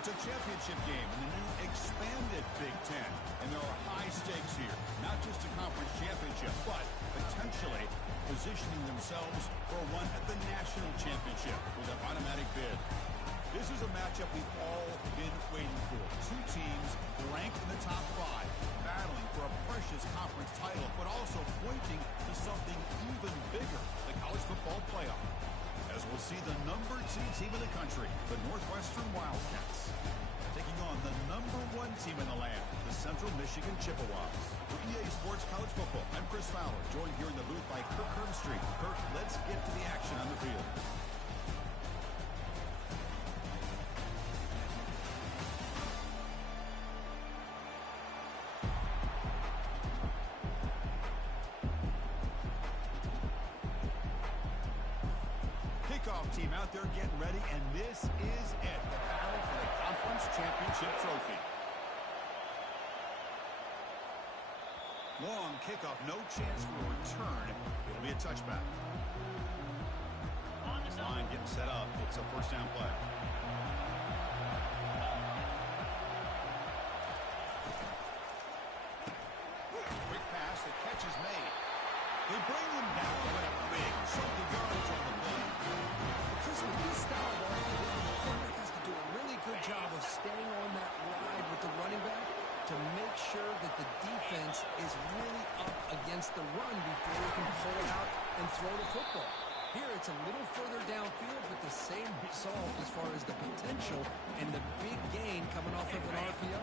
It's a championship game in the new expanded Big Ten, and there are high stakes here. Not just a conference championship, but potentially positioning themselves for one at the national championship with an automatic bid. This is a matchup we've all been waiting for. Two teams ranked in the top 5, battling for a precious conference title, but also pointing to something even bigger, the college football playoff. As we'll see the number 2 team in the country, the Northwestern Wildcats, taking on the number 1 team in the land, the Central Michigan Chippewas. For EA Sports College Football, I'm Chris Fowler, joined here in the booth by Kirk Hermstreet. Kirk, let's get to the action on the field. Team out there getting ready, and this is it, the battle for the conference championship trophy. Long kickoff, no chance for a return. It'll be a touchback. Line getting set up. It's a first down play. Quick pass, the catch is made. They bring them down with a big chunk of yardage on the play. Because with this style of argument, the quarterback has to do a really good job of staying on that ride with the running back to make sure that the defense is really up against the run before he can pull it out and throw the football. Here, it's a little further downfield, but the same result as far as the potential and the big gain coming off of an RPO.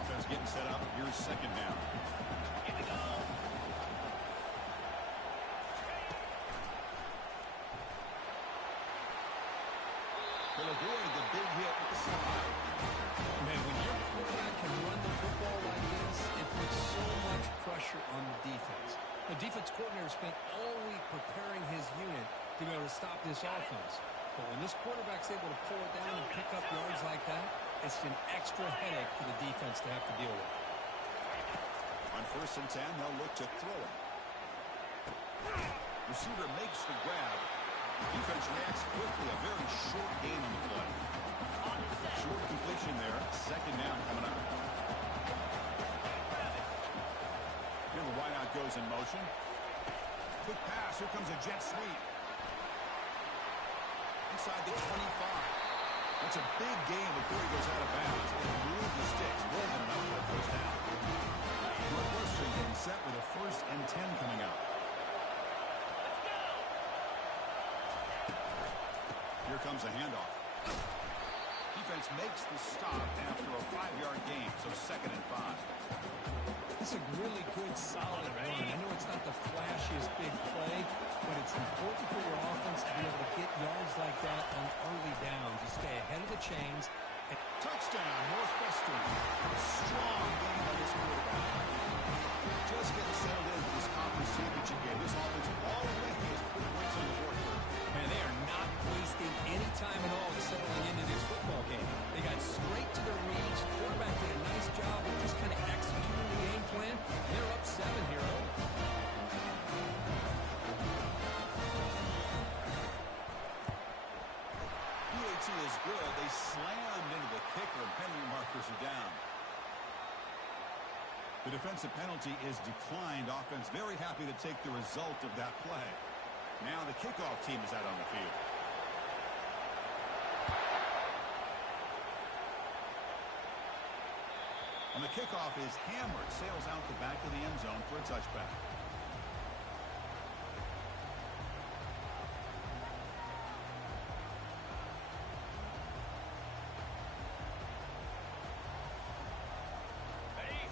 Offense getting set up. Here's second down. Here we go. He'll avoid the big hit with the slide. Man, when your quarterback can run the football like this, it puts so much pressure on the defense. The defense coordinator spent all week preparing his unit to be able to stop this offense. But when this quarterback's able to pull it down and pick up yards like that, it's an extra headache for the defense to have to deal with. On 1st and 10, they'll look to throw it. Receiver makes the grab. Defense reacts quickly. A very short gain on the play. Short completion there. Second down coming up. Here the wideout goes in motion. Quick pass. Here comes a jet sweep. Inside the 25. That's a big gain before he goes out of bounds. And move the sticks. More than enough for a first down. Northwestern getting set with a 1st and 10 coming up. Here comes a handoff. Defense makes the stop after a 5-yard gain, so 2nd and 5. It's a really good, solid run. I know it's not the flashiest big play, but it's important for your offense to be able to get yards like that on early downs. You stay ahead of the chains. And touchdown, Northwestern. Strong game by this quarterback. Just getting settled into this conference championship game. This offense already has put points on the board. Man, they are not wasting any time at all settling into this football game. They got straight to their reads. Quarterback did a nice job of just kind of executing the game plan. They're up 7 here early. BIG10 is good. They slammed into the kicker, and penalty markers are down. The defensive penalty is declined. Offense very happy to take the result of that play. Now the kickoff team is out on the field. And the kickoff is hammered, sails out the back of the end zone for a touchback.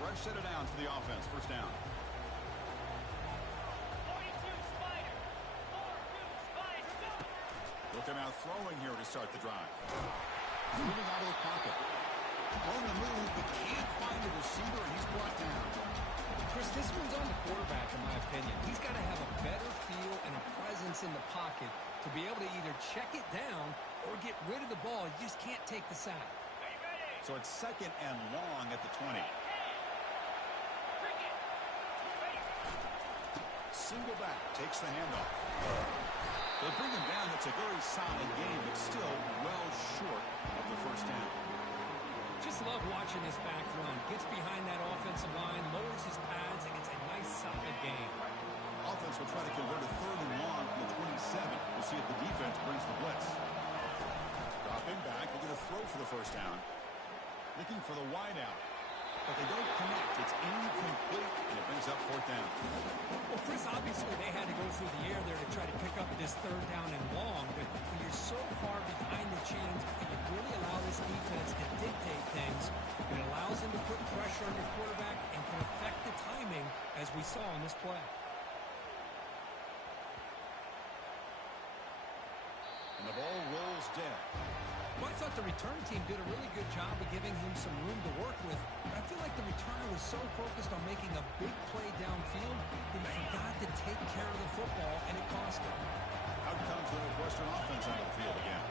Fresh set of downs for the offense. First down. Look him out throwing here to start the drive. Moving out of the pocket. On the move, but can't find the receiver, and he's brought down. Chris, this one's on the quarterback, in my opinion. He's got to have a better feel and a presence in the pocket to be able to either check it down or get rid of the ball. You just can't take the sack. So it's 2nd and long at the 20. Single back, takes the handoff. They bring him down. It's a very solid game, but still well short of the first down. watching this back run. Gets behind that offensive line, lowers his pads, and gets a nice solid gain. Offense will try to convert a 3rd and long from the 27. We'll see if the defense brings the blitz. Dropping back, looking to throw for the first down. Looking for the wide out. But they don't connect. It's incomplete, and it brings up 4th down. Well, Chris, obviously they had to go through the air there to try to pick up this 3rd down and long, but when you're so far behind the chains, it can really allow this defense to dictate things. It allows them to put pressure on your quarterback and can affect the timing, as we saw in this play. And the ball rolls dead. Well, I thought the return team did a really good job of giving him some room to work with, but I feel like the returner was so focused on making a big play downfield that he forgot to take care of the football, and it cost him. Out comes the Northwestern offense onto the field again.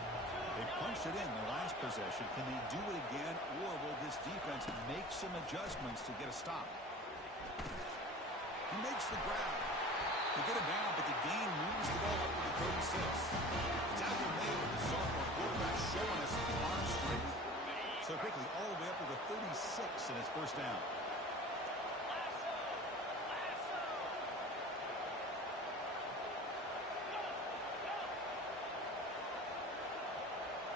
They punched it in the last possession. Can they do it again, or will this defense make some adjustments to get a stop? He makes the grab. They get it down, but the gain moves the ball up to the 36. Tackle made with the sophomore quarterback showing us arm strength. So quickly all the way up to the 36 in his first down.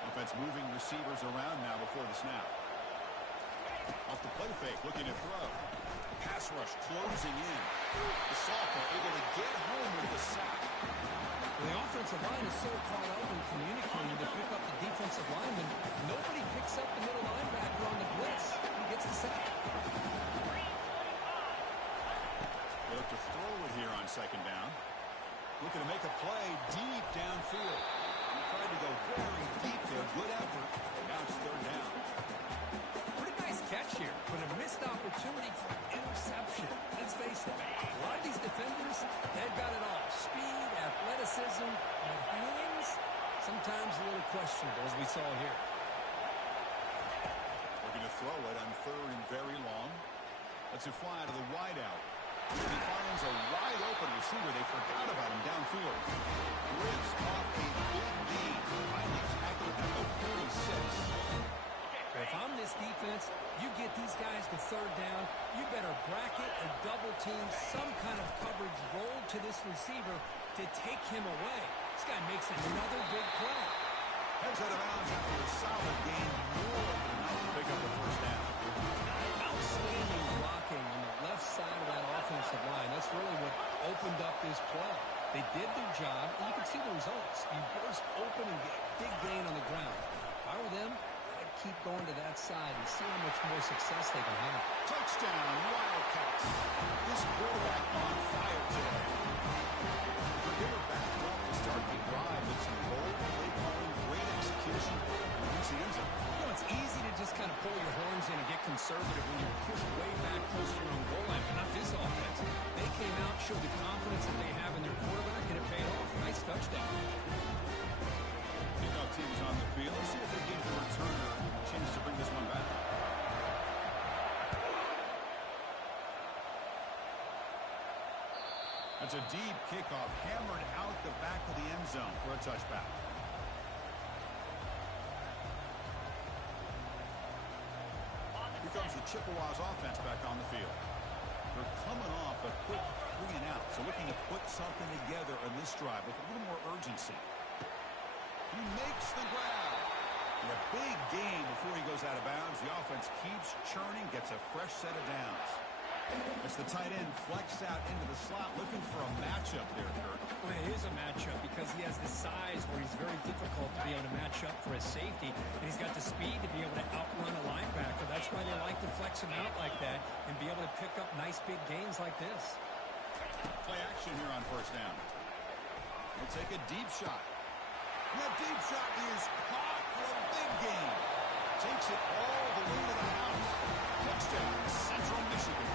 Offense moving receivers around now before the snap. Off the play fake, looking to throw. Pass rush closing in. The sophomore able to get home with the sack. The offensive line is so caught up in communicating to pick up the defensive lineman. Nobody picks up the middle linebacker on the blitz. He gets the sack. They look to throw it here on 2nd down. Looking to make a play deep downfield. He tried to go very deep there. Good effort. Now it's 3rd down. Pretty nice catch here, but a missed opportunity for an interception. Let's face it, a lot of these defenders, they've got it all. Speed, athleticism, and hands, sometimes a little questionable, as we saw here. Looking to throw it on 3rd and very long. Lets it fly to the wide out. He finds a wide open receiver. They forgot about him downfield. Rips off a big gain. Finally tackled at the 46. If I'm this defense, you get these guys to 3rd down, you better bracket and double team some kind of coverage roll to this receiver to take him away. This guy makes another big play. Heads out of bounds after a solid gain. More than enough to pick up the 1st down. Outstanding blocking on the left side of that offensive line. That's really what opened up this play. They did their job, and you can see the results. You burst open and get a big gain on the ground. If I were them, I'd keep going to that side and see how much more success they can have. Touchdown, Wildcats. This quarterback on fire today. They were backed up to start the drive with some bold play calling, great execution, and reach the end zone. You know, it's easy to just kind of pull your horns in and get conservative when you're pushed way back close to your own goal line, but not this offense. They came out, showed the confidence that they have in their quarterback, and it paid off. Nice touchdown. Kickoff team is on the field. Let's see if they give the returner a chance to bring this one back. That's a deep kickoff, hammered out the back of the end zone for a touchback. Here comes the Chippewas offense back on the field. They're coming off a quick 3 and out, so looking to put something together on this drive with a little more urgency. He makes the grab. And a big gain before he goes out of bounds. The offense keeps churning, gets a fresh set of downs. As the tight end flexed out into the slot, looking for a matchup there, Kurt. Well, it is a matchup because he has the size where he's very difficult to be able to match up for his safety, and he's got the speed to be able to outrun a linebacker. That's why they like to flex him out like that and be able to pick up nice big gains like this. Play action here on 1st down. They'll take a deep shot. And that deep shot is caught for a big gain. Takes it all the way to the house. Touchdown, Central Michigan.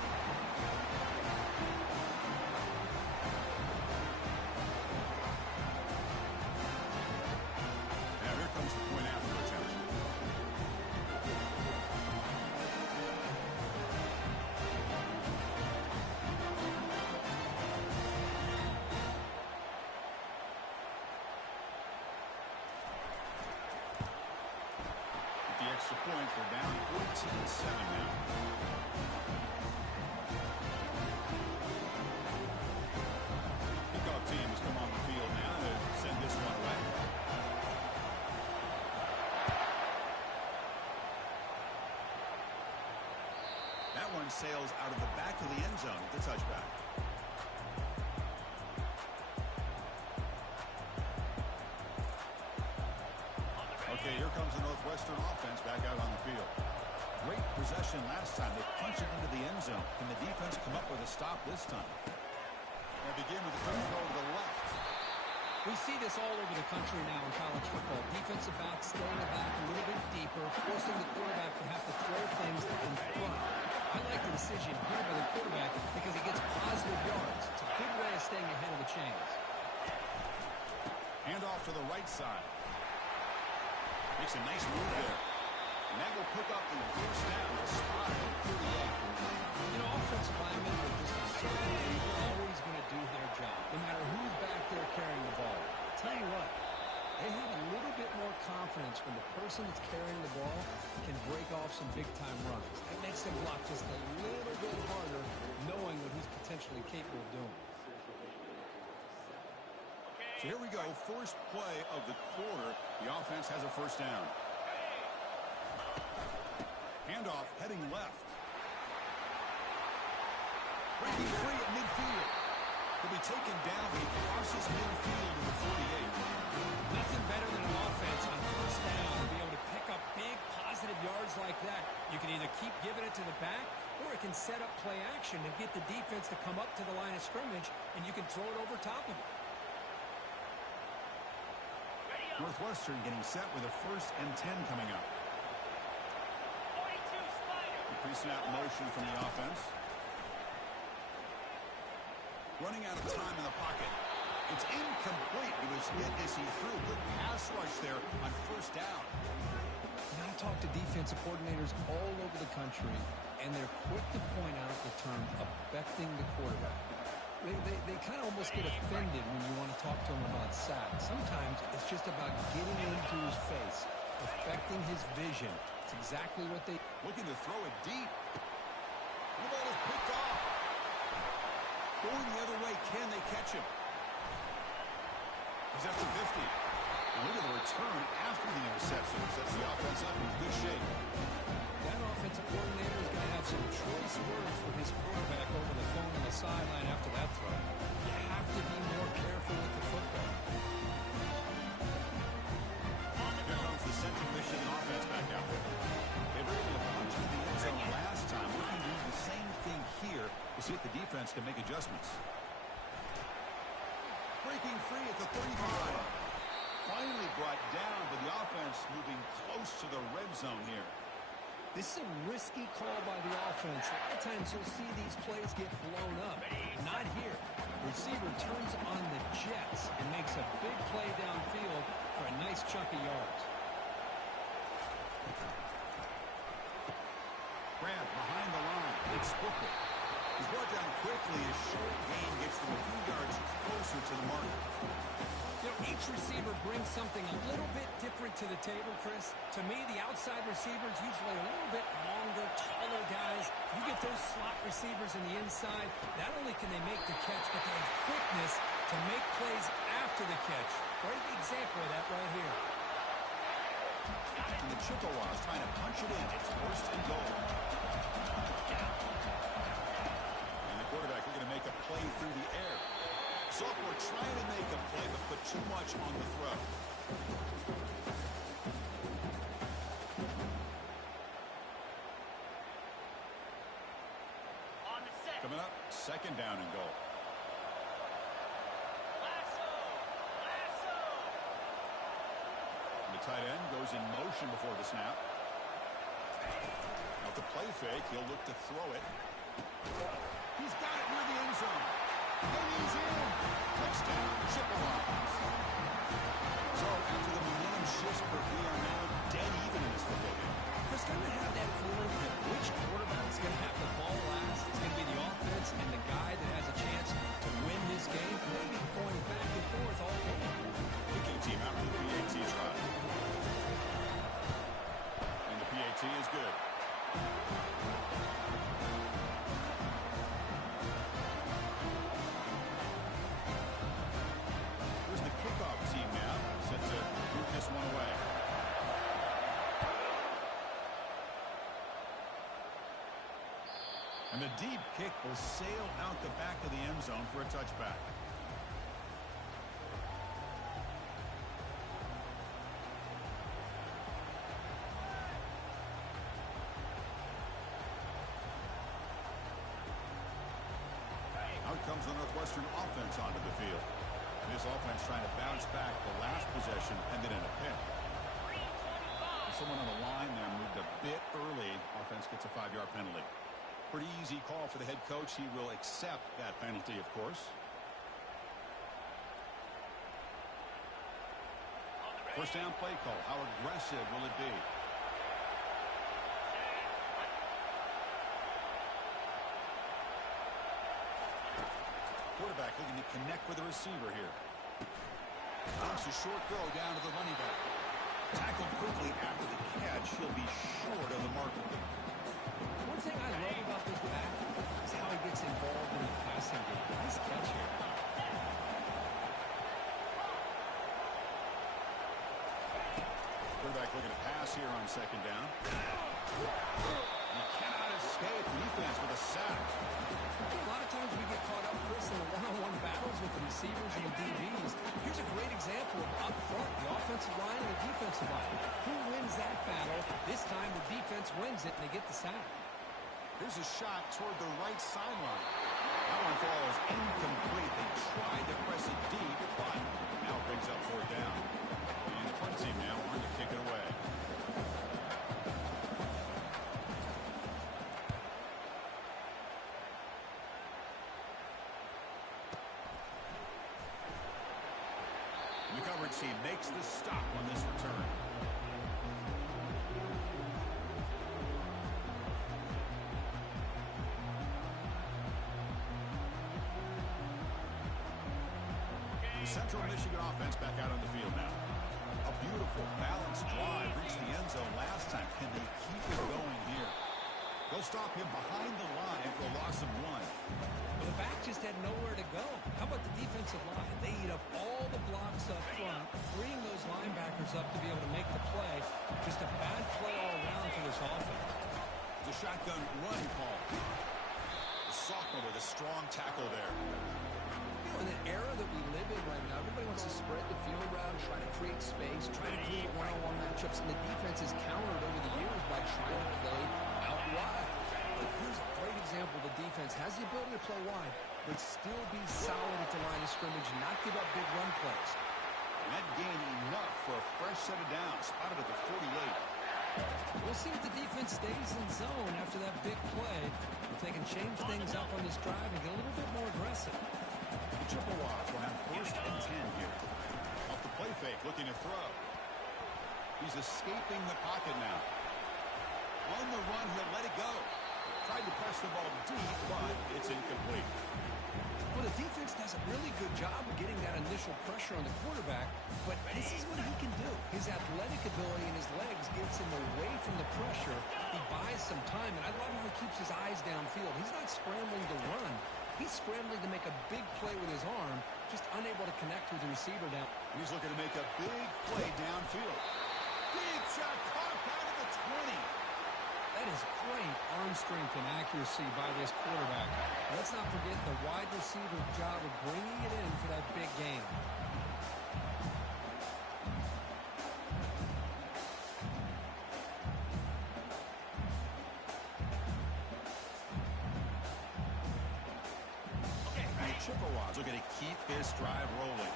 Now here comes the point after attempt. extra point. They're down 14-7 now. Kickoff team has come on the field now to send this one away. That one sails out of the back of the end zone with the touchback. Okay, here comes the Northwestern offense back out on the field. Great possession last time. They punched it into the end zone. Can the defense come up with a stop this time? They begin with a quick throw to the left. We see this all over the country now in college football. Defensive backs staying back a little bit deeper, forcing the quarterback to have to throw things in front. I like the decision here by the quarterback because he gets positive yards. It's a good way of staying ahead of the chains. Hand off to the right side. Makes a nice move there. And that will pick up the first down. A spot at 38. You know, offensive linemen are just a certain way. They're always going to do their job, no matter who's back there carrying the ball. I'll tell you what, they have a little bit more confidence when the person that's carrying the ball can break off some big-time runs. That makes them block just a little bit harder, knowing what he's potentially capable of doing. So here we go, first play of the quarter. The offense has a first down. Handoff, heading left. Breaking free at midfield. He'll be taken down. He crosses midfield to the 48. Nothing better than an offense on first down to be able to pick up big positive yards like that. You can either keep giving it to the back, or it can set up play action and get the defense to come up to the line of scrimmage, and you can throw it over top of it. Northwestern getting set with a 1st and 10 coming up. Pre-snap motion from the offense. Running out of time in the pocket. It's incomplete. It was hit as he threw. Good pass rush there on first down. Now I talk to defensive coordinators all over the country, and they're quick to point out the term affecting the quarterback. They kind of almost get offended when you want to talk to them about sacks. Sometimes it's just about getting into his face, affecting his vision. It's exactly what they... Looking to throw it deep. The ball is picked off. Going the other way, can they catch him? He's at the 50. And look at the return after the interception. Sets the offense up in good shape. That offensive coordinator is going to have some choice words for his quarterback over the phone on the sideline after that throw. You have to be more careful with the football. Here comes the Central Michigan offense back out there. They were able to punch into the end zone last time. Looking to do the same thing here to see if the defense can make adjustments. Breaking free at the 35. Finally brought down, but the offense moving close to the red zone here. This is a risky call by the offense. A lot of times you'll see these plays get blown up. Not here. Receiver turns on the jets and makes a big play downfield for a nice chunk of yards. Grab behind the line. It's Booker. He's brought down quickly. His short gain gets them a few yards closer to the mark. You know, each receiver brings something a little bit different to the table, Chris. To me, the outside receivers, usually a little bit longer, taller guys. You get those slot receivers in the inside, not only can they make the catch, but they have quickness to make plays after the catch. Great example of that right here. And the Chippewas trying to punch it in. It's 1st and goal. And the quarterback looking to make a play through the air. Sophomore trying to make a play, but put too much on the throw. Coming up, 2nd down and goal. And the tight end goes in motion before the snap. Now the play fake, he'll look to throw it. He's got it near the end zone. And he's in. Touchdown, Chippewas. So after the momentum shifts, we are now dead even in this football game. Chris, kind of have that feeling that which quarterback is going to have the ball last. It's going to be the offense and the guy that has a chance to win this game. Maybe going back and forth all game. Kicking team after the PAT try. And the PAT And the deep kick will sail out the back of the end zone for a touchback. Out comes the Northwestern offense onto the field. This offense trying to bounce back. The last possession ended in a pick. Someone on the line there moved a bit early. Offense gets a 5-yard penalty. Pretty easy call for the head coach. He will accept that penalty, of course. First down play call. How aggressive will it be? Quarterback looking to connect with the receiver here. Dumps a short throw down to the running back. Tackled quickly after the catch. He'll be short of the marker. One thing I love about this back is how he gets involved in the passing game. Nice catch here. Quarterback looking to pass here on second down. He cannot escape defense with a sack. A lot of times we get caught up, Chris, in the one-on-one battles with the receivers and the DBs. Here's a great example of up front, the offensive line and the defensive line. Who wins that battle? This time the defense wins it and they get the sack. Here's a shot toward the right sideline. That one falls incomplete. They tried to press it deep, but now brings up fourth down. And the punt team now wanting to kick it away. The coverage team makes the stop on this return. The Central Michigan offense back out on the field now. A beautiful, balanced drive reached the end zone last time. Can they keep it going here? They'll stop him behind the line for a loss of 1. Well, the back just had nowhere to go. How about the defensive line? They eat up all the blocks up front, freeing those linebackers up to be able to make the play. Just a bad play all around for this offense. It's a shotgun run call. The sophomore with a strong tackle there. In the era that we live in right now, everybody wants to spread the field around, try to create space, try to create one-on-one matchups, and the defense has countered over the years by trying to play out wide. But here's a great example. The defense has the ability to play wide, but still be solid at the line of scrimmage, not give up big run plays. That gain enough for a fresh set of downs, spotted at the 48. We'll see if the defense stays in zone after that big play. If they can change things up on this drive and get a little bit more aggressive. The Chippewas will have first and 10 here. Off the play fake, looking to throw. He's escaping the pocket now. On the run, he'll let it go. Tried to press the ball deep, but it's incomplete. Well, the defense does a really good job of getting that initial pressure on the quarterback, but this is what he can do. His athletic ability and his legs gets him away from the pressure. He buys some time, and I love how he keeps his eyes downfield. He's not scrambling to run. He's scrambling to make a big play with his arm, just unable to connect with the receiver down. He's looking to make a big play downfield. Big shot caught down to the 20. That is great arm strength and accuracy by this quarterback. Let's not forget the wide receiver's job of bringing it in for that big game. Chippewas are going to keep this drive rolling.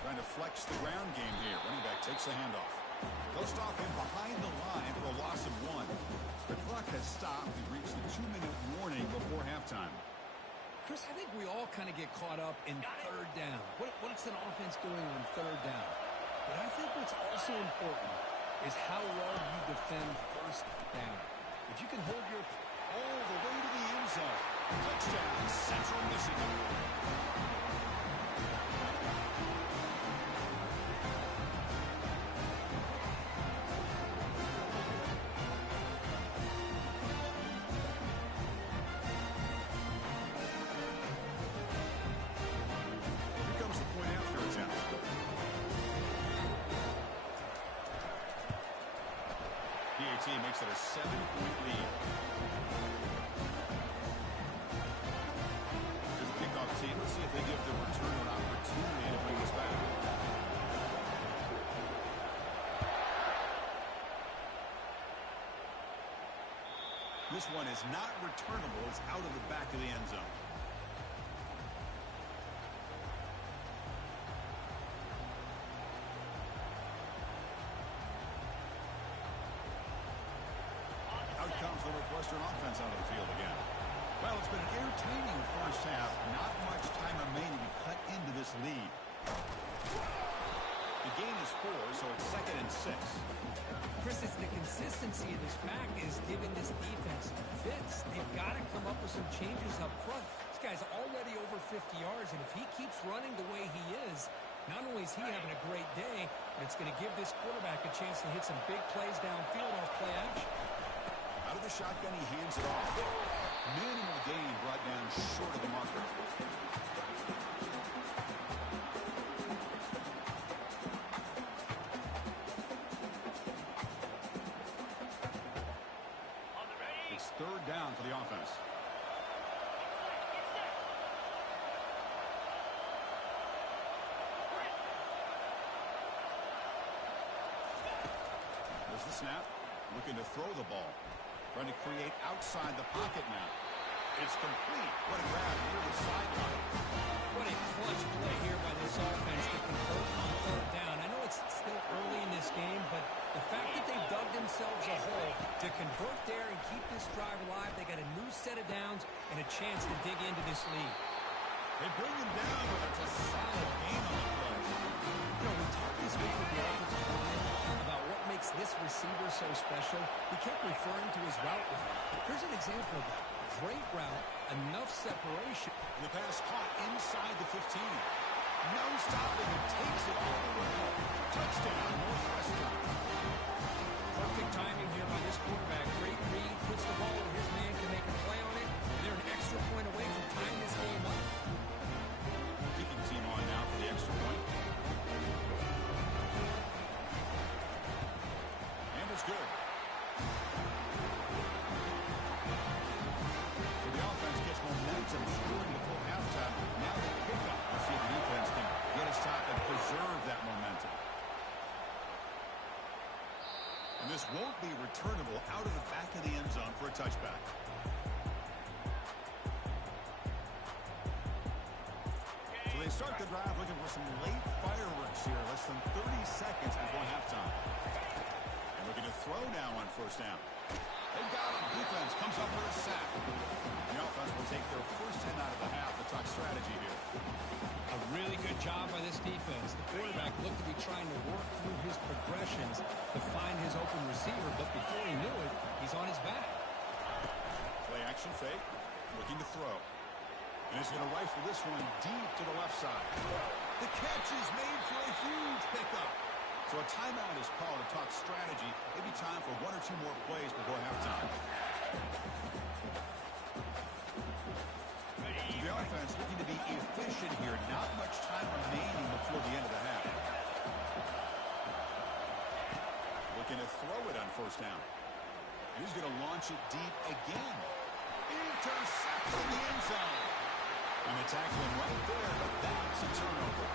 Trying to flex the ground game here. Running back takes the handoff. They'll stop him behind the line for a loss of 1. The clock has stopped. We've reached the 2-minute warning before halftime. Chris, I think we all kind of get caught up in third down. What's an offense doing on third down? But I think what's also important is how well you defend first down. If you can hold your all the way to the end zone. Touchdown, Central Michigan. Here comes the point after attempt. team makes it a 7-point lead. Here's the kickoff team. Let's see if they give the returner an opportunity to bring this back. This one is not returnable. It's out of the back of the end zone. Out comes the NorthWestern offense out of the field again. Well, it's been an entertaining first half. Not much time remaining to cut into this lead. The gain is 4, so it's 2nd and 6. Chris, it's the consistency of this pack is giving this defense fits. They've got to come up with some changes up front. This guy's already over 50 yards, and if he keeps running the way he is, not only is he having a great day, but it's going to give this quarterback a chance to hit some big plays downfield off play action. Out of the shotgun, he hands it off. Minimal gain brought down short of the marker. It's 3rd down for the offense. There's the snap. Looking to throw the ball. Trying to create outside the pocket now. It's complete. What a grab near the sideline. What a clutch play here by this offense to convert on 3rd down. I know it's still early in this game, but the fact that they dug themselves a hole to convert there and keep this drive alive, they got a new set of downs and a chance to dig into this lead. They bring him down, but it's a solid game on the play. You know, we talked this week with the offensive coordinator about what makes this receiver so special. He kept referring to his route with him. Here's an example of that. Great route, enough separation. The pass caught inside the 15. No stopping and takes it all the way. Touchdown, NorthWestern. Perfect timing here by this quarterback. Great read, puts the ball where his man can make a play on it, and they're an extra point away from tying this game up. Kicking team on now for the extra point. And it's good. So the offense gets momentum scoring the full halftime. Now the pickup. Let's see if the defense can get a stop and preserve that momentum. And this won't be returnable out of the back of the end zone for a touchback. So they start the drive looking for some late fireworks here. Less than 30 seconds before halftime. And looking to throw now on 1st down. They've got him. Defense comes up with a sack. The offense will take their first 10 out of the half. The talk strategy here. A really good job by this defense. The quarterback looked to be trying to work through his progressions to find his open receiver, but before he knew it, he's on his back. Play action fake. Looking to throw. And he's going to rifle this one deep to the left side. The catch is made for a huge pickup. So a timeout is called to talk strategy. Maybe time for 1 or 2 more plays before halftime. The offense looking to be efficient here. Not much time remaining before the end of the half. Looking to throw it on 1st down. He's going to launch it deep again. Intercepts in the end zone. And the tackling right there, but that's a turnover.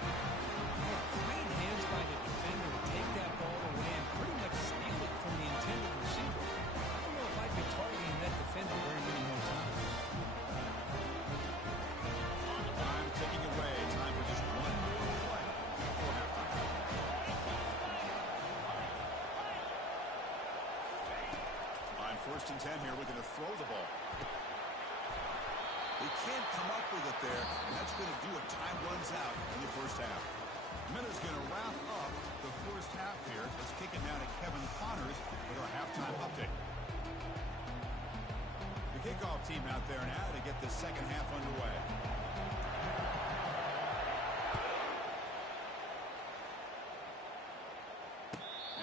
Great hands by the defender to take that ball away and pretty much steal it from the intended receiver. I don't know if I'd be targeting that defender very many more times. Time ticking away. Time for just 1 more play before halftime. On 1st and 10 here, looking to throw the ball. They can't come up with it there, and that's going to do it. Time runs out in the first half. Miller's going to wrap up the first half here. Let's kick it down to Kevin Connors with our halftime update. The kickoff team out there now to get the second half underway.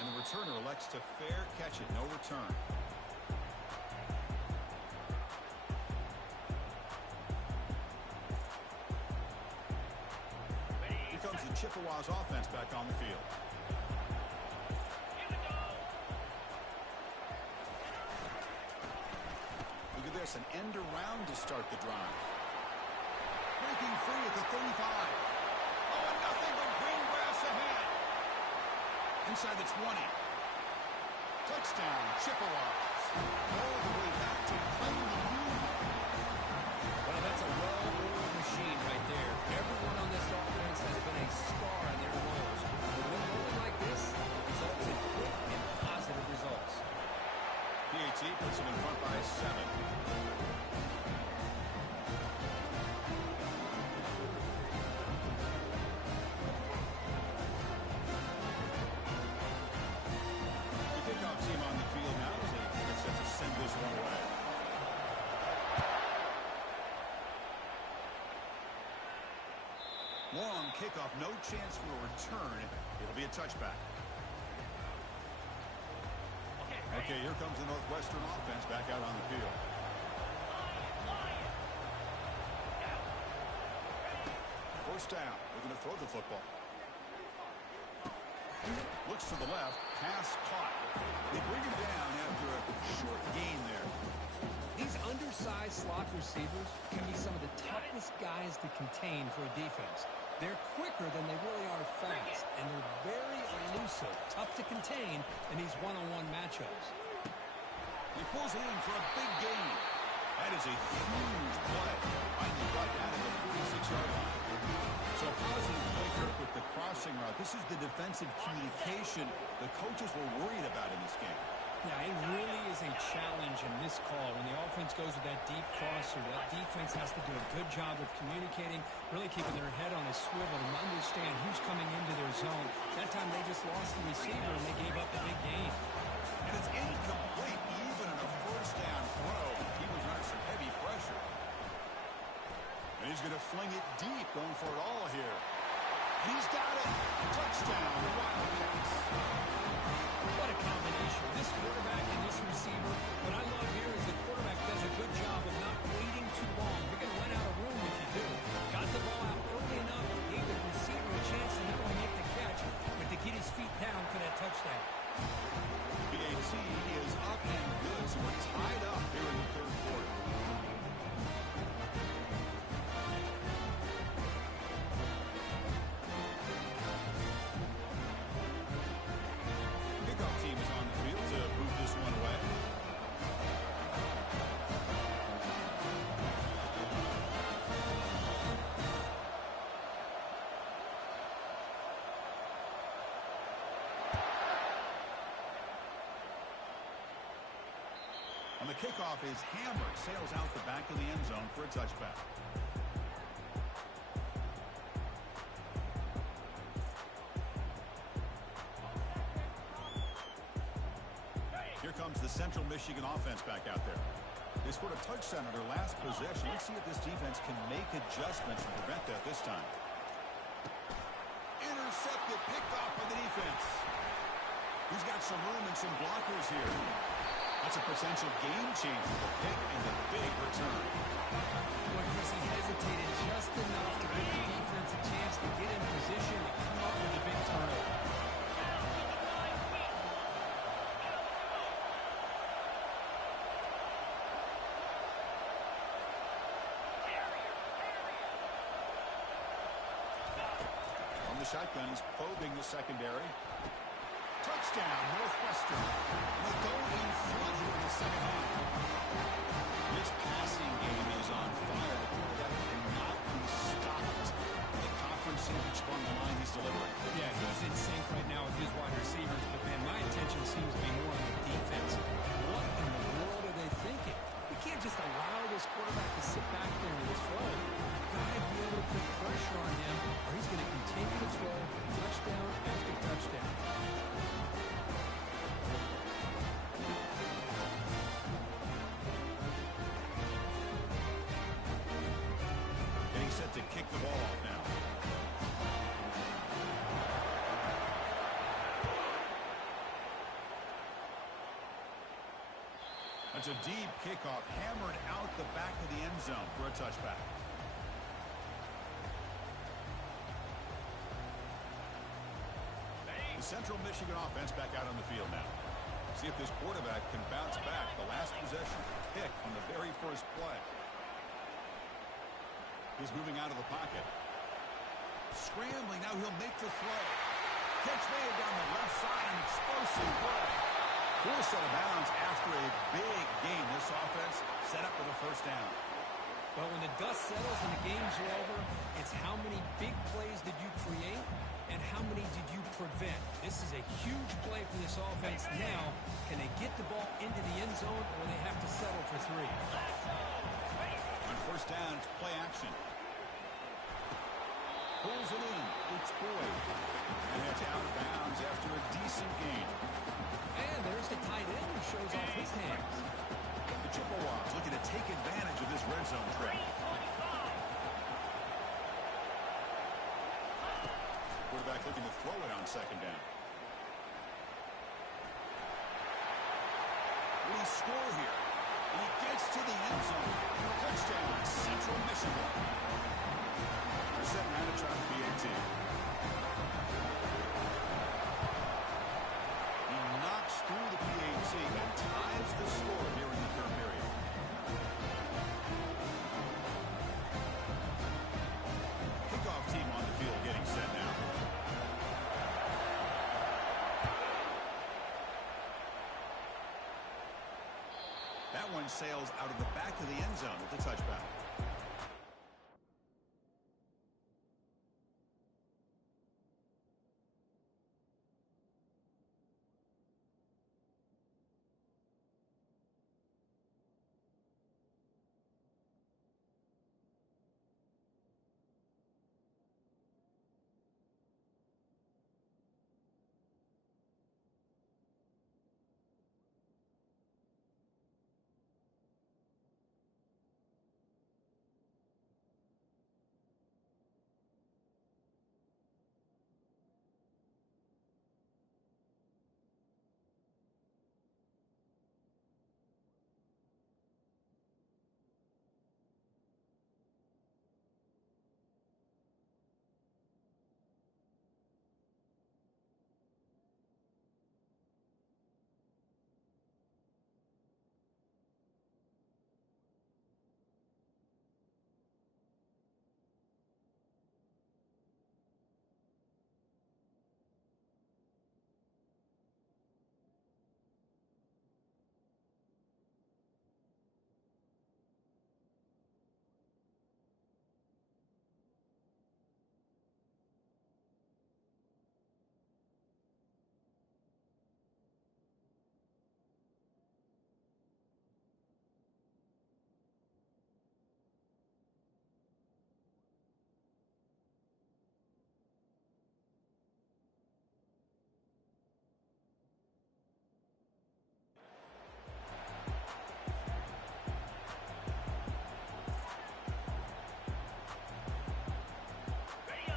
And the returner elects to fair catch it. No return. The Chippewas offense back on the field. pass, an end around to start the drive. Breaking free at the 35. Oh, and nothing but green grass ahead. Inside the 20. Touchdown, Chippewas. All the way back to claim the lead. Well, that's a well-oiled machine right there. Everyone on this offense has been a star in their roles. When they're rolling like this, results in quick and positive results. BAT puts them in front by 7. Long kickoff, no chance for a return. It'll be a touchback. Okay, here comes the Northwestern offense back out on the field. First down. They're going to throw the football. Looks to the left. Pass caught. They bring him down after a short gain there. These undersized slot receivers can be some of the toughest guys to contain for a defense. They're quicker than they really are fast, and they're very elusive, tough to contain in these one-on-one matchups. He pulls it in for a big gain. That is a huge play. Finally brought down at the 46-yard line. So a positive play here with the crossing route. This is the defensive communication the coaches were worried about in this game. Yeah, it really is a challenge in this call. When the offense goes with that deep crosser, that defense has to do a good job of communicating, really keeping their head on a swivel and understand who's coming into their zone. That time they just lost the receiver and they gave up the big gain. And it's incomplete, even in a first down throw. He was under some heavy pressure. And he's going to fling it deep, going for it all here. He's got it. Touchdown, Wildcats. What a combination. This quarterback and this receiver. What I love here is the quarterback does a good job of not waiting too long. You're going to run out of room if you do. Got the ball out early enough, gave the receiver a chance to not only make the catch, but to get his feet down for that touchdown. BAT is up and good, so we're tied up here in the third quarter. Team is on the field to move this one away. And the kickoff is hammered, sails out the back of the end zone for a touchback. Here comes the Central Michigan offense back out there. They scored a touchdown on their last possession. Let's see if this defense can make adjustments and prevent that this time. Intercepted, picked off by the defense. He's got some room and some blockers here. That's a potential game changer. The pick and the big return. Well, Chris, he hesitated just enough to give the defense a chance to get in position and come up with a big turnover. The shotgun is probing the secondary. Touchdown, Northwestern. They go in front here in the second half. This passing game is on fire. The quarterback cannot be stopped. The conference seems on the line he's delivering. Yeah, he's in sync right now with his wide receivers, but man, my attention seems to be more on the defense. What in the world are they thinking? You can't just allow this quarterback to sit back there and throw. You've got to be able to put pressure on him, or he's going to continue to throw touchdown after touchdown. Getting set to kick the ball off now. That's a deep kickoff, hammered out the back of the end zone for a touchback. The Central Michigan offense back out on the field now. See if this quarterback can bounce back. The last possession pick on the very first play. He's moving out of the pocket. Scrambling, now he'll make the throw. Catch made down the left side, an explosive play. Forced out of bounds after a big game. This offense set up for the first down. Well, when the dust settles and the games are over, it's how many big plays did you create and how many did you prevent. This is a huge play for this offense now. Can they get the ball into the end zone or they have to settle for 3? On first down, it's play action. Pulls it in. It's Boyd. And it's out of bounds after a decent gain. And there's the tight end who shows off his hands. The Chippewas looking to take advantage of this red zone trip. Quarterback looking to throw it on second down. Will he score here? And he gets to the end zone. Touchdown, Central Michigan. They're setting out to try the BIG10. He knocks through the BIG and ties the score here in the third period. Kickoff team on the field getting set now. That one sails out of the back of the end zone with the touchback.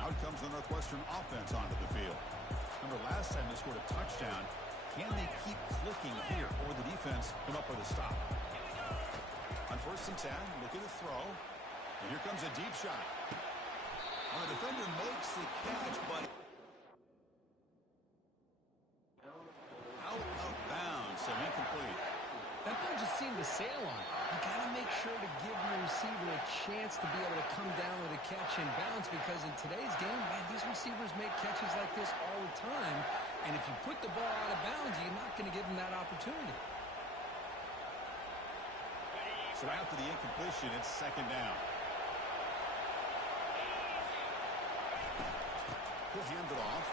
Out comes the Northwestern offense onto the field. Remember, last time they scored a touchdown. Can they keep clicking here, or the defense come up with a stop? On first and 10, looking to throw. And here comes a deep shot. And the defender makes the catch, but out of bounds, so incomplete. That ball just seemed to sail on. You got to make sure to give your receiver a chance to be able to come down with a catch and bounce, because in today's game, man, these receivers make catches like this all the time. And if you put the ball out of bounds, you're not going to give them that opportunity. So after the incompletion, it's second down. He'll hand it off.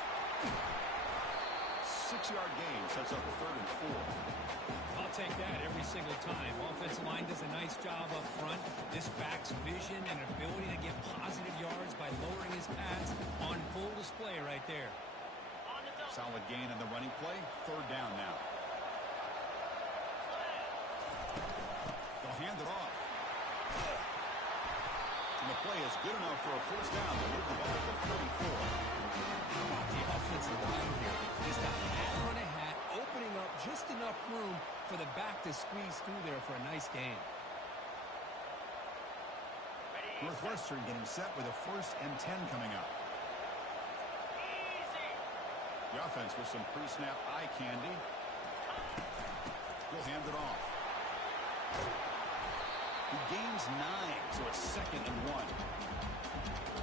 6-yard gain sets up a 3rd and 4. I'll take that every single time. Offensive line does a nice job up front. This back's vision and ability to get positive yards by lowering his pads on full display right there. Solid gain on the running play. 3rd down now. They'll hand it off. And the play is good enough for a first down. They move the ball to 34. How about the offensive line here? Just a hat on a hat, opening up just enough room for the back to squeeze through there for a nice gain. Northwestern getting set with a 1st and 10 coming up. The offense with some pre-snap eye candy. Will hand it off. He gains 9, so it's 2nd and 1.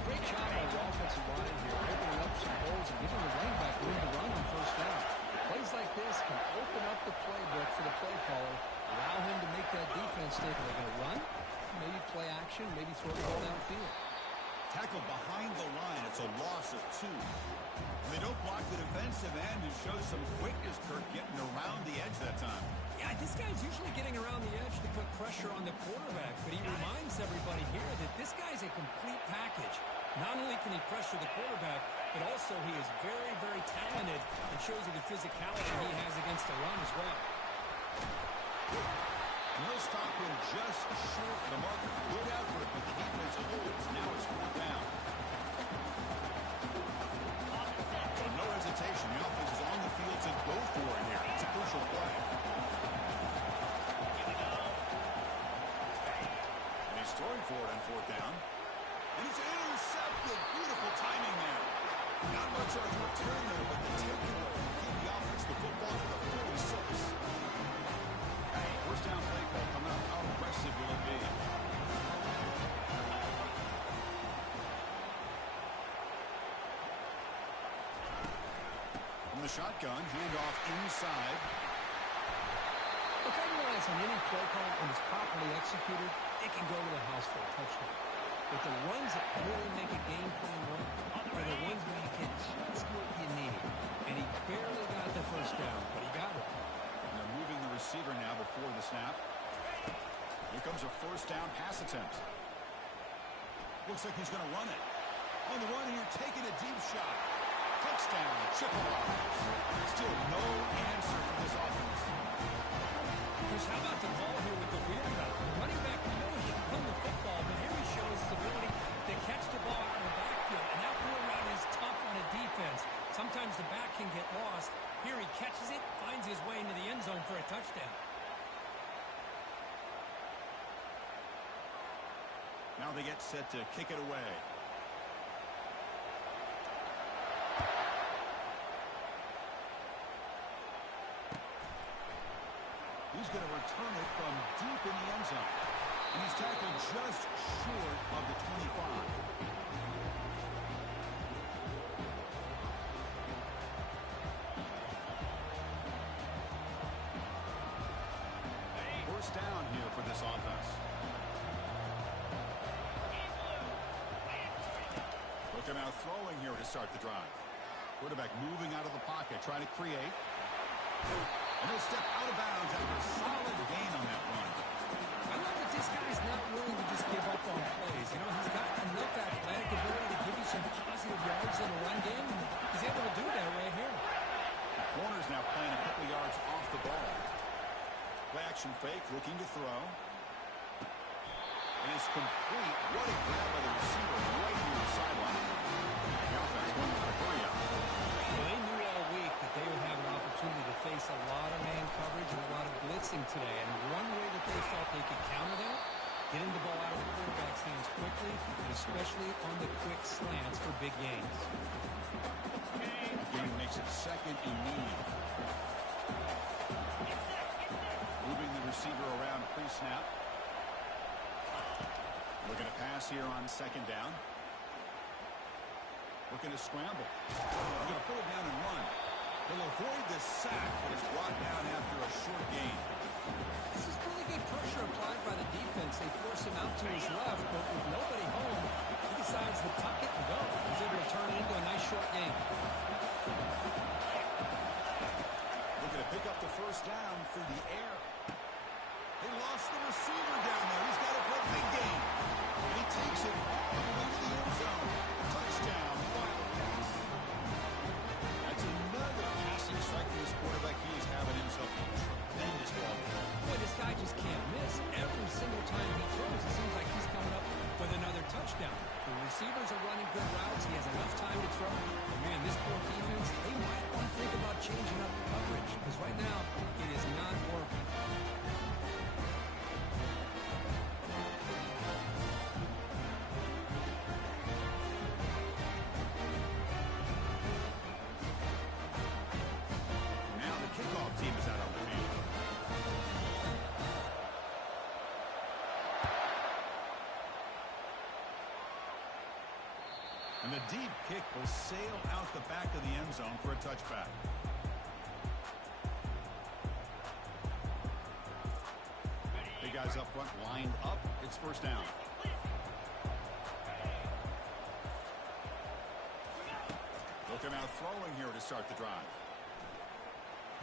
Great job by the offensive line here, opening up some holes and giving the running back room to run on first down. Plays like this can open up the playbook for the play caller, allow him to make that defense think, are they going to run? Maybe play action, maybe throw the ball downfield. Tackled behind the line. It's a loss of 2. They don't block the defensive end and show some quickness, Kirk, getting around the edge that time. Yeah, this guy's usually getting around the edge to put pressure on the quarterback, but he reminds everybody here that this guy's a complete package. Not only can he pressure the quarterback, but also he is very, very talented and shows you the physicality he has against the run as well. And he'll stop him just short of the marker. Good effort, but the defense holds. Now it's 4th down. So no hesitation. The offense is on the field to go for it here. It's a crucial play. And he's throwing for it on 4th down. And he's intercepted. Beautiful timing there. Not much of a return there, but the takeaway gave the offense the football to the 46. First down play call coming up. How aggressive will it be? From the shotgun, handoff inside. Look, I realize on any play call, when it's properly executed, it can go to the house for a touchdown. But the runs that really make a game plan work are the ones where you get just what you need. And he barely got the first down, but he got it. And they're moving the receiver now before the snap. Here comes a first down pass attempt. Looks like he's going to run it. On the run here, taking a deep shot. Touchdown, Chippewa. Still no answer from this offense. Chris, how about the ball here with the weird route? The running back, we know he can run the football, but here he shows his ability to catch the ball out in the backfield. And that wheel route is tough on a defense. Sometimes the back can get lost. Here he catches it, finds his way into the end zone for a touchdown. Now they get set to kick it away. He's going to return it from deep in the end zone. And he's tackled just short of the 25. First down here for this offense. Looking out throwing here to start the drive. Quarterback moving out of the pocket, trying to create. And he'll step out of bounds after a solid gain on that run. I love that this guy's not willing to just give up on plays. You know, he's got enough athletic ability to give you some positive yards in the run game. He's able to do that right here. The corner's now playing a couple yards off the ball. Play action fake, looking to throw. And it's complete. What a grab by the receiver right near the sideline. The offense went with a hurry up. Well, they knew all week that they would have an opportunity to face a lot of man coverage and a lot of blitzing today. And one way that they felt they could counter that, getting the ball out of the quarterback's hands quickly, and especially on the quick slants for big gains. The game makes it 2nd and need. Moving the receiver around pre-snap. Looking to pass here on 2nd down. Looking to scramble. He's going to pull it down and run. He'll avoid the sack, but it's brought down after a short gain. This is really good pressure applied by the defense. They force him out to his left, but with nobody home, he decides to tuck it and go. He's able to turn it into a nice short gain. Looking to pick up the first down through the air. They lost the receiver down there. He's got it for a big gain. And he takes it all the way to the end zone. Touchdown, Wildcats. That's another passing strike for this quarterback. He is having himself a tremendous ball game. Boy, this guy just can't miss. Every single time he throws, it seems like he's coming up with another touchdown. The receivers are running good routes. He has enough time to throw. But man, this poor defense, they might want to think about changing up the coverage. Because right now, it is not working. deep kick will sail out the back of the end zone for a touchback. Big guys up front lined up. It's first down. Look him out throwing here to start the drive.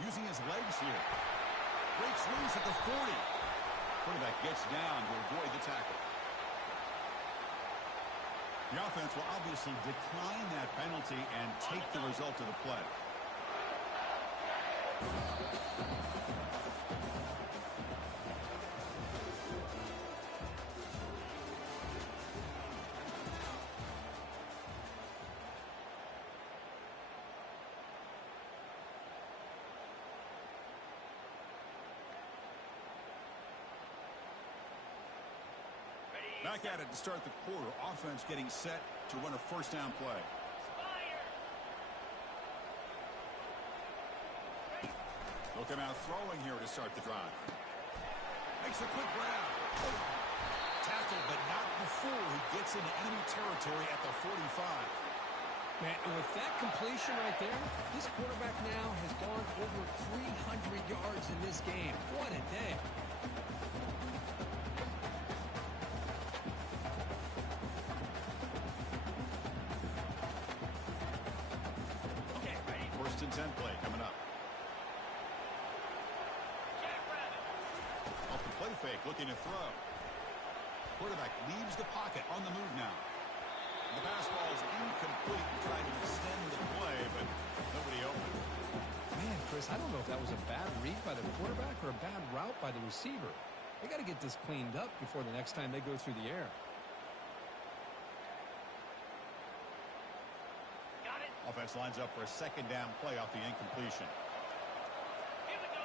Using his legs here. Breaks loose at the 40. Quarterback gets down to avoid the tackle. The offense will obviously decline that penalty and take the result of the play. Back at it to start the quarter. Offense getting set to run a first down play. Look him out throwing here to start the drive. Makes a quick grab. Tackle, but not before he gets into enemy territory at the 45. Man, and with that completion right there, this quarterback now has gone over 300 yards in this game. What a day. First and 10 play coming up. Off the play fake, looking to throw. Quarterback leaves the pocket on the move now. The pass ball is incomplete. Trying to extend the play, but nobody open. Man, Chris, I don't know if that was a bad read by the quarterback or a bad route by the receiver. They got to get this cleaned up before the next time they go through the air. Offense lines up for a second down play off the incompletion. Here we go.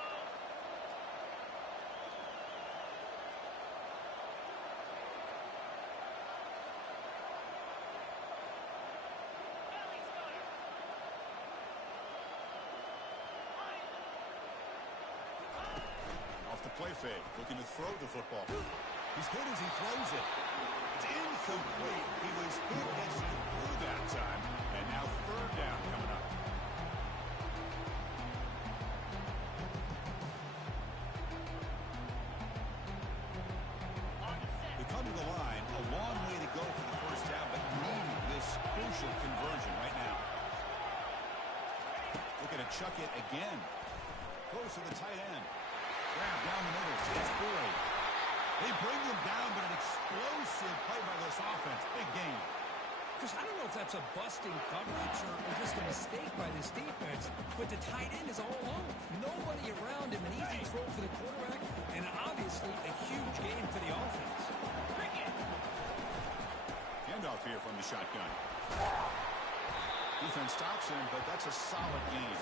Off the play fake, looking to throw the football. He's hit as he throws it. It's incomplete. He was hit as he threw that time. And now third down coming up. They come to the line. A long way to go for the first down, but need this crucial conversion right now. Looking to chuck it again. Close to the tight end. Grab down the middle. It's Boyd. They bring him down, but an explosive play by this offense. Big game. Chris, I don't know if that's a busting coverage or just a mistake by this defense, but the tight end is all alone. Nobody around him, an easy throw for the quarterback, and obviously a huge gain for the offense. Handoff here from the shotgun. Defense stops him, but that's a solid gain.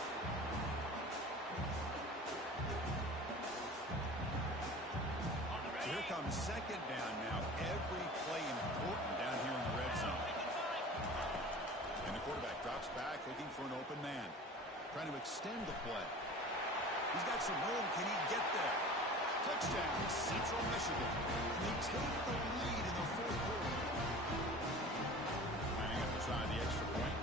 So here comes second down now. Every play important down here in the red zone. And the quarterback drops back, looking for an open man. Trying to extend the play. He's got some room. Can he get there? Touchdown, Central Michigan. And they take the lead in the fourth quarter. Lining up to try the extra point.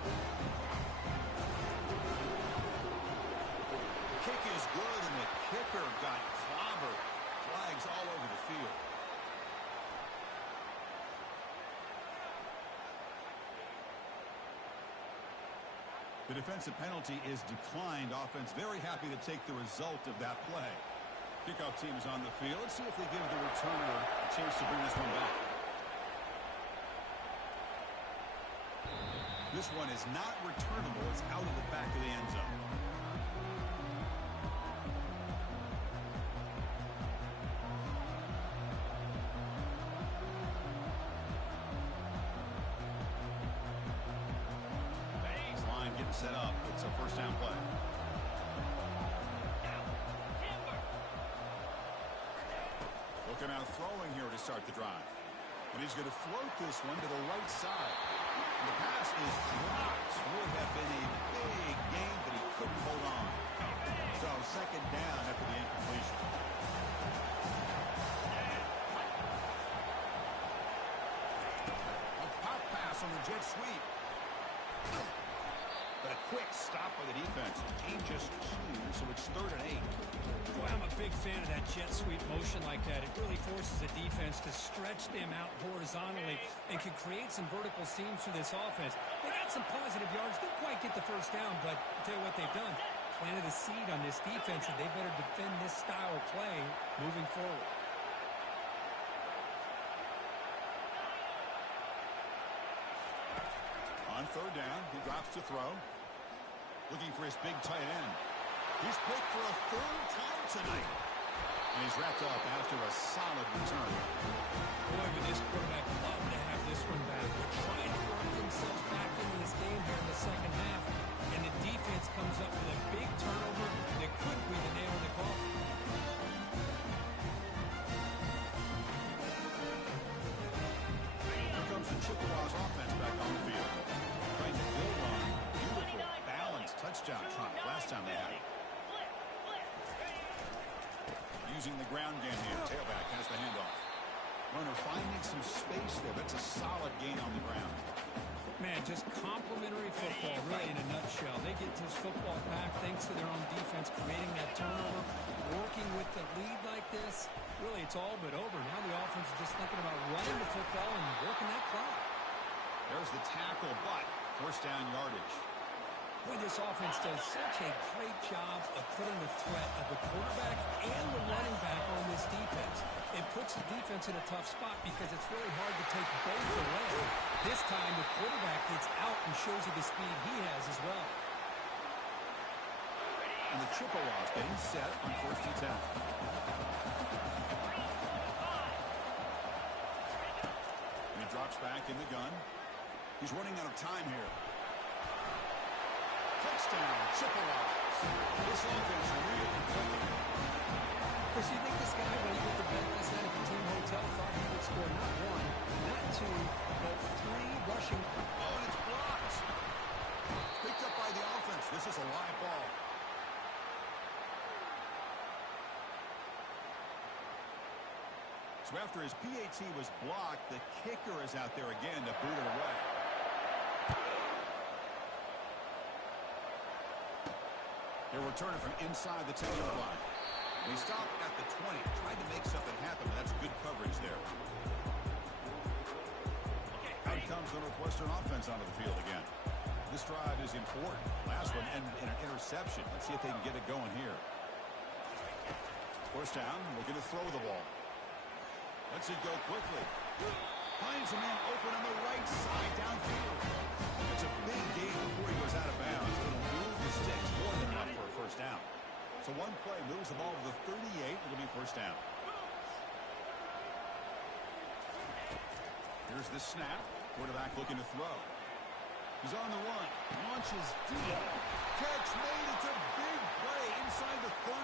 The kick is good, and the kicker got clobbered. Flags all over the field. The defensive penalty is declined. Offense very happy to take the result of that play. Kickoff team is on the field. Let's see if they give the returner a chance to bring this one back. This one is not returnable. It's out of the back of the end zone. Set up. It's a first down play. Looking out throwing here to start the drive. And he's going to float this one to the right side. And the pass is dropped. Would have been a big gain, but he couldn't hold on. So second down after the incompletion. A pop pass on the jet sweep. quick stop by the defense. Gain just 2, so it's 3rd and 8. Boy, I'm a big fan of that jet sweep motion like that. It really forces a defense to stretch them out horizontally and can create some vertical seams for this offense. They got some positive yards. Didn't quite get the first down, but I'll tell you what they've done. Planted a seed on this defense, and they better defend this style of play moving forward. On 3rd down, he drops to throw. Looking for his big tight end. He's picked for a 3rd time tonight. And he's wrapped up after a solid return. Boy, would this quarterback love to have this one back. They're trying to work themselves back into this game here in the second half. And the defense comes up with a big turnover that could be the nail in the coffin. Here comes the Chippewas offense back on the field. Trying to build on beautiful, balanced touchdown try last time they had it. Using the ground game here. Tailback has the handoff. Runner finding some space there. That's a solid gain on the ground. Man, just complimentary football, really, in a nutshell. They get this football back thanks to their own defense, creating that turnover, working with the lead like this. Really, it's all but over. Now the offense is just thinking about running the football and working that clock. There's the tackle, but 1st down yardage. Boy, this offense does such a great job of putting the threat of the quarterback and the running back on this defense. It puts the defense in a tough spot because it's really hard to take both away. This time, the quarterback gets out and shows you the speed he has as well. And the Chippewas getting set on 1st and 10. And he drops back in the gun. He's running out of time here. Touchdown, Chippewas. This offense really clicking. Of course, you think this guy, when he went to bed last night at the team hotel, thought he would score not 1, not 2, but 3 rushing. Oh, and it's blocked. Picked up by the offense. This is a live ball. So after his PAT was blocked, the kicker is out there again to boot it away. He'll return it from inside the 10-yard line. He stopped at the 20, tried to make something happen. That's good coverage there. Out comes the Northwestern offense onto the field again. This drive is important. Last one ended in an interception. Let's see if they can get it going here. 1st down, looking to throw the ball. Lets it go quickly. Finds a man open on the right side downfield. It's a big gain before he goes out of bounds. It'll move the sticks more than enough for a 1st down. So one play moves the ball to the 38. It'll be 1st down. Here's the snap. Quarterback looking to throw. He's on the run. Launches deep. Catch made. It's a big play inside the 30.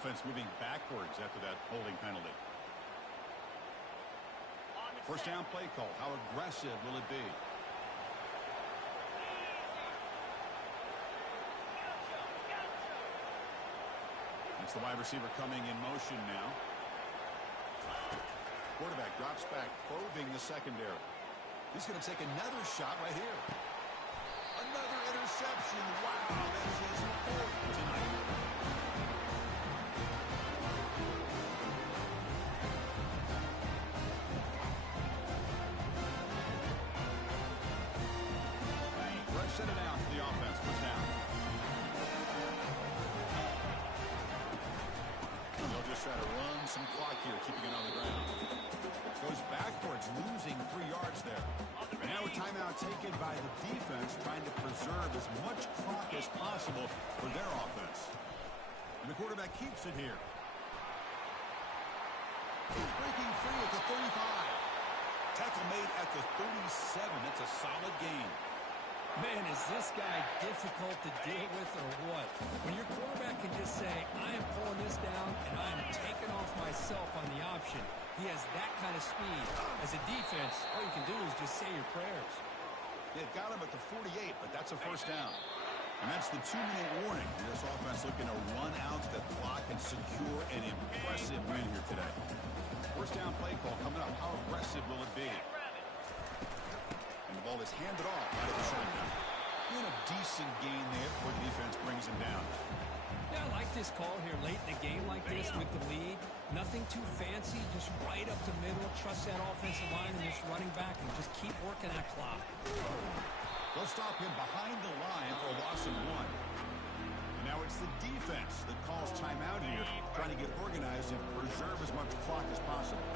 Offense moving backwards after that holding penalty. 1st down play call. How aggressive will it be? It's the wide receiver coming in motion now. Quarterback drops back, probing the secondary. He's going to take another shot right here. Another interception. Wow, that's his 4th tonight. Set it down for the offense. 1st down. They'll just try to run some clock here, keeping it on the ground. Goes backwards, losing 3 yards there. And now a timeout taken by the defense, trying to preserve as much clock as possible for their offense. And the quarterback keeps it here. He's breaking free at the 35. Tackle made at the 37. That's a solid gain. Man, is this guy difficult to deal with or what? When your quarterback can just say, I am pulling this down and I am taking off myself on the option. He has that kind of speed. As a defense, all you can do is just say your prayers. They've got him at the 48, but that's a 1st down. And that's the 2-minute warning. This offense looking to run out the clock and secure an impressive win here today. 1st down play call coming up. How aggressive will it be? And the ball is handed off out of the shotgun. And a decent gain there before the defense brings him down. Yeah, I like this call here late in a game like this with the lead. Nothing too fancy, just right up the middle. Trust that offensive line and just running back and just keep working that clock. They'll stop him behind the line for a loss of 1. And now it's the defense that calls timeout here, trying to get organized and preserve as much clock as possible.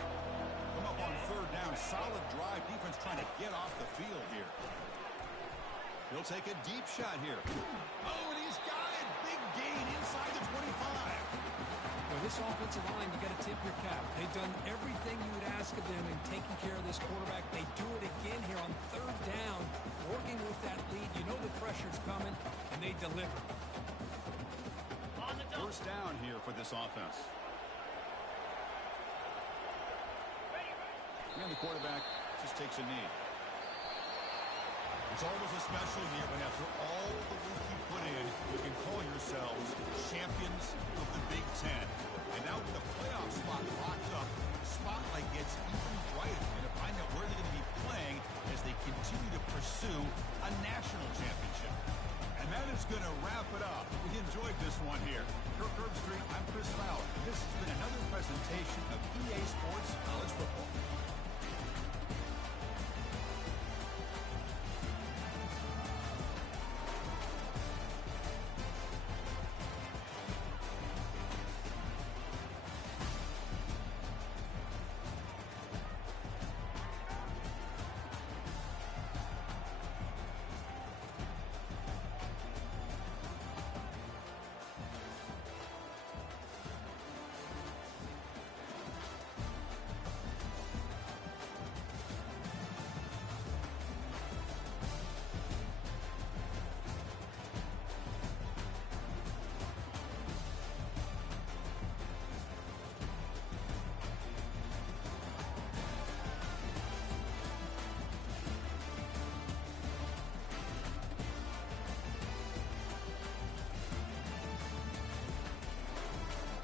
Come up on 3rd down, solid drive. Defense trying to get off the field here. He'll take a deep shot here. Oh, and he's got it. Big gain inside the 25. Well, this offensive line, you got to tip your cap. They've done everything you would ask of them in taking care of this quarterback. They do it again here on 3rd down, working with that lead. You know the pressure's coming, and they deliver. On the double. 1st down here for this offense. And the quarterback just takes a knee. It's almost a special year when after all the work you put in, you can call yourselves champions of the Big Ten. And now with the playoff spot locked up, the spotlight gets even brighter and to find out where they're going to be playing as they continue to pursue a national championship. And that is going to wrap it up. We enjoyed this one here. Kirk Herbstreit, I'm Chris Fowler. This has been another presentation of EA Sports College Football.